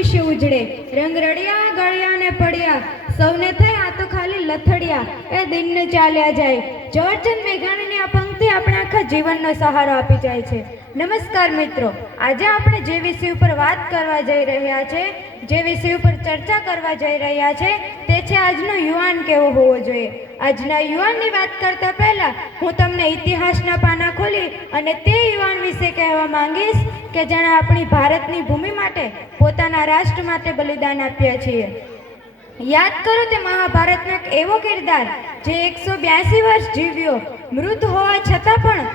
ભવિષ્ય ઉજળે. રંગ રડિયા ગળ્યા ને પડ્યા, સૌને થઈ આ તો ખાલી લથડિયા, એ દિનને ચાલ્યા જાય. ઝવેરચંદ મેઘાણીની આ પંક્તિ આપણે આખા જીવનનો સહારો આપી જાય છે. નમસ્કાર મિત્રો, આજે આપણે જે વિષય ઉપર વાત કરવા જઈ રહ્યા છે, જે વિષય ઉપર ચર્ચા કરવા જઈ રહ્યા છે, તે છે આજનો યુવાન કેવો હોવો જોઈએ. આજના યુવાનની વાત કરતા પહેલા હું તમને ઇતિહાસના પાના ખોલી અને તે યુવાન વિશે કહેવા માંગીશ કે જેણે આપણી ભારતની ભૂમિ માટે, પોતાના રાષ્ટ્ર માટે બલિદાન આપ્યા છીએ. યાદ કરો તે મહાભારતનો એક એવો કિરદાર જે 182 વર્ષ જીવ્યો, મૃત હોવા છતાં પણ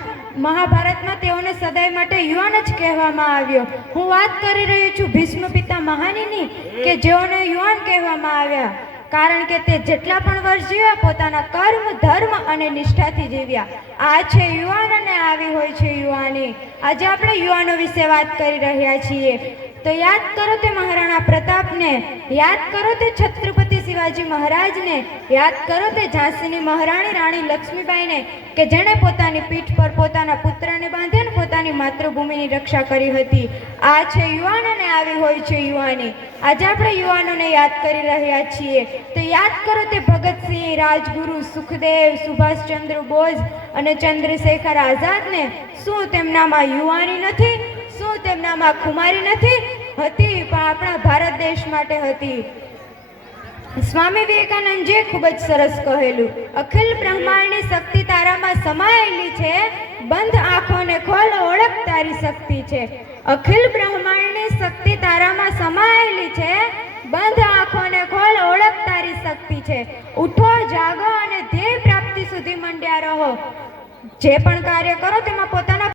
મહાભારતમાં તેઓને સદાય માટે યુવાન જ કહેવામાં આવ્યો. હું વાત કરી રહી છું ભીષ્મ પિતા મહાનીની, કે જેઓને યુવાન કહેવામાં આવ્યા કારણ કે તે જેટલા પણ વર્ષ જીવ્યા પોતાના કર્મ, ધર્મ અને નિષ્ઠાથી જીવ્યા. આ છે યુવાન અને આવી હોય છે યુવાની. આજે આપણે યુવાનો વિશે વાત કરી રહ્યા છીએ. તો યાદ કરો તે મહારાણા પ્રતાપને, યાદ કરો તે છત્રપતિ શિવાજી મહારાજને, યાદ કરો તે ઝાંસીની મહારાણી રાણી લક્ષ્મીબાઈને કે જેણે પોતાની પીઠ પર પોતાના પુત્રને બાંધી અને પોતાની માતૃભૂમિની રક્ષા કરી હતી. આ છે યુવાન અને આવી હોય છે યુવાની. આજે આપણે યુવાનોને યાદ કરી રહ્યા છીએ. તો યાદ કરો તે ભગતસિંહ, રાજગુરુ, સુખદેવ, સુભાષચંદ્ર બોઝ અને ચંદ્રશેખર આઝાદને. શું તેમનામાં યુવાની નથી? શું તેમનામાં ખુમારી નથી? હતી, પણ આપણા ભારત દેશ માટે હતી. સ્વામી વિવેકાનંદજીએ ખૂબ જ સરસ કહેલું, અખિલ બ્રહ્માંડની શક્તિ તારામાં સમાયેલી છે, બંધ આંખોને ખોલ ઓળખ તારી શક્તિ છે. અખિલ બ્રહ્માંડની શક્તિ તારામાં સમાયેલી છે, બંધ આંખોને ખોલ ઓળખ તારી શક્તિ છે. ઉઠો, જાગો અને ધ્યેય પ્રાપ્તિ સુધી મંડ્યા રહો. જે પણ કાર્ય કરો તેમાં